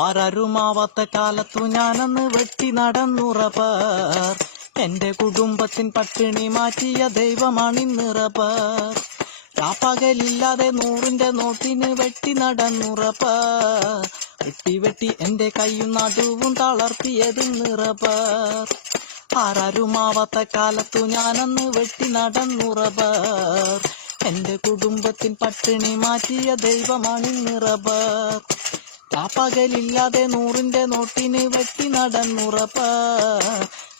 ആരാരുമാവാത്ത കാലത്തു ഞാനന്ന് വെട്ടി നടന്നു റബ്ബർ. എന്റെ കുടുംബത്തിൻ പട്ടിണി മാറ്റിയ ദൈവമാണിന്ന് റബ്ബർ. രാപ്പകലില്ലാതെ 100-ന്റെ നോട്ടിന് വെട്ടി നടന്നു റബ്ബർ. വെട്ടി വെട്ടി എന്റെ കൈയും നടുവും തളർത്തിയതിന്ന് റബ്ബർ. ആരാരുമാവാത്ത കാലത്തു ഞാനന്ന് വെട്ടി നടന്നു റബ്ബർ. എന്റെ കുടുംബത്തിൻ പട്ടിണി മാറ്റിയ ദൈവമാണിന്ന് റബ്ബർ. രാപ്പകലില്ലാതെ 100-ന്റെ നോട്ടിന് വെട്ടി നടന്നു റബ്ബർ.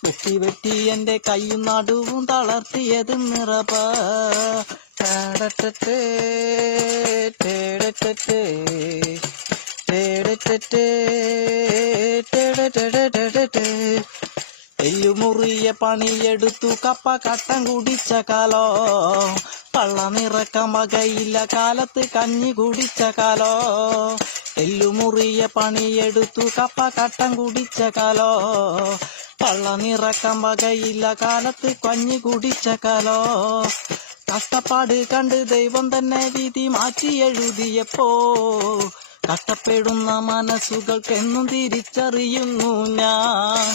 വെട്ടി വെട്ടി എന്റെ കൈയും നടുവും തളർത്തിയതിന്ന് റബ്ബർ. ടേടട്ടെ ടേടട്ടെ ടേടട്ടെ ടേടട്ടെ. എല്ലുമുറിയ പണിയെടുത്തു കപ്പ കട്ടം കുടിച്ച കാലോ. പള്ള നിറക്കം വകയില്ല കാലത്ത് കഞ്ഞി കുടിച്ച കാലോ. എല്ലുമുറിയ പണിയെടുത്തു കപ്പ കട്ടം കുടിച്ച കാലോ. പള്ള നിറക്കം വകയില്ല കാലത്ത് കഞ്ഞി കുടിച്ച കാലോ. കഷ്ടപ്പാട് കണ്ട് ദൈവം തന്നെ വിധി മാറ്റി എഴുതിയപ്പോ കഷ്ടപ്പെടുന്ന മനസ്സുകൾക്കെന്നും തിരിച്ചറിയുന്നു ഞാൻ.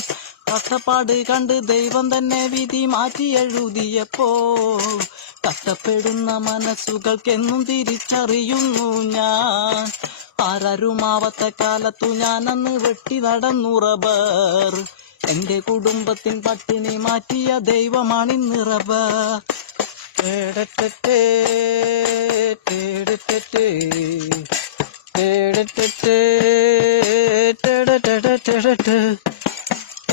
കഷ്ടപ്പാട് കണ്ട് ദൈവം തന്നെ വിധി മാറ്റി എഴുതിയപ്പോ കഷ്ടപ്പെടുന്ന മനസ്സുകൾക്കെന്നും തിരിച്ചറിയുന്നു ഞാൻ. ആരാരുമാവാത്ത കാലത്തു ഞാനന്ന് വെട്ടി നടന്നു റബ്ബർ. എന്റെ കുടുംബത്തിൻ പട്ടിണി മാറ്റിയ ദൈവമാണിന്ന് റബ്ബർ. ടേടട്ടെ ടേടട്ടെ ടേടട്ടെ ടേടട്ടെ.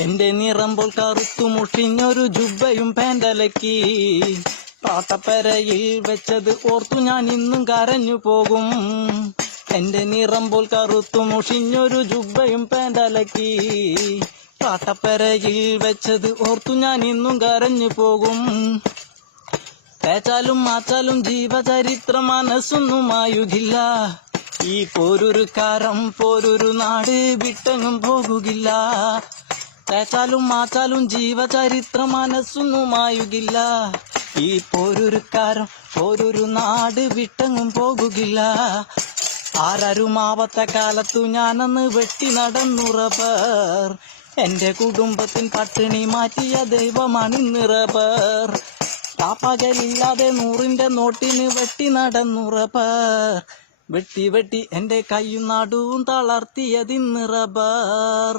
എന്റെ നിറമ്പോൾ കറുത്തു മുഷിഞ്ഞൊരു ജുബ്ബയും പാൻഡലക്കി പാട്ടപ്പരയിൽ വെച്ചത് ഓർത്തു ഞാൻ ഇന്നും കരഞ്ഞു പോകും. എന്റെ നിറമ്പോൾ കറുത്തു മുഷിഞ്ഞൊരു ജുബ്ബയും പാൻഡലക്കി പാട്ടപ്പരയിൽ വെച്ചത് ഓർത്തു ഞാൻ ഇന്നും കരഞ്ഞു പോകും. തേച്ചാലും മാച്ചാലും ജീവചരിത്രം മനസ്സൊന്നുമായുകില്ല. ഈ പോരൊരുക്കാരം പോരൊരു നാട് വിട്ടെങ്ങും പോകുകില്ല. തേച്ചാലും മാച്ചാലും ജീവചരിത്രം മനസ്സൊന്നുമായുകില്ല. ഈ പോരൊരുക്കാരം പോരൊരു നാട് വിട്ടെങ്ങും പോകുകില്ല. ആരാരുമാവാത്ത കാലത്തു ഞാനന്ന് വെട്ടി നടന്നു റബ്ബർ. എന്റെ കുടുംബത്തിൻ പട്ടിണി മാറ്റിയ ദൈവമാണിന്ന് റബ്ബർ. രാപ്പകലില്ലാതെ 100-ന്റെ നോട്ടിന് വെട്ടി നടന്നു റബ്ബർ. വെട്ടി വെട്ടി എന്റെ കൈയും നടുവും തളർത്തിയതിന്ന് റബ്ബർ.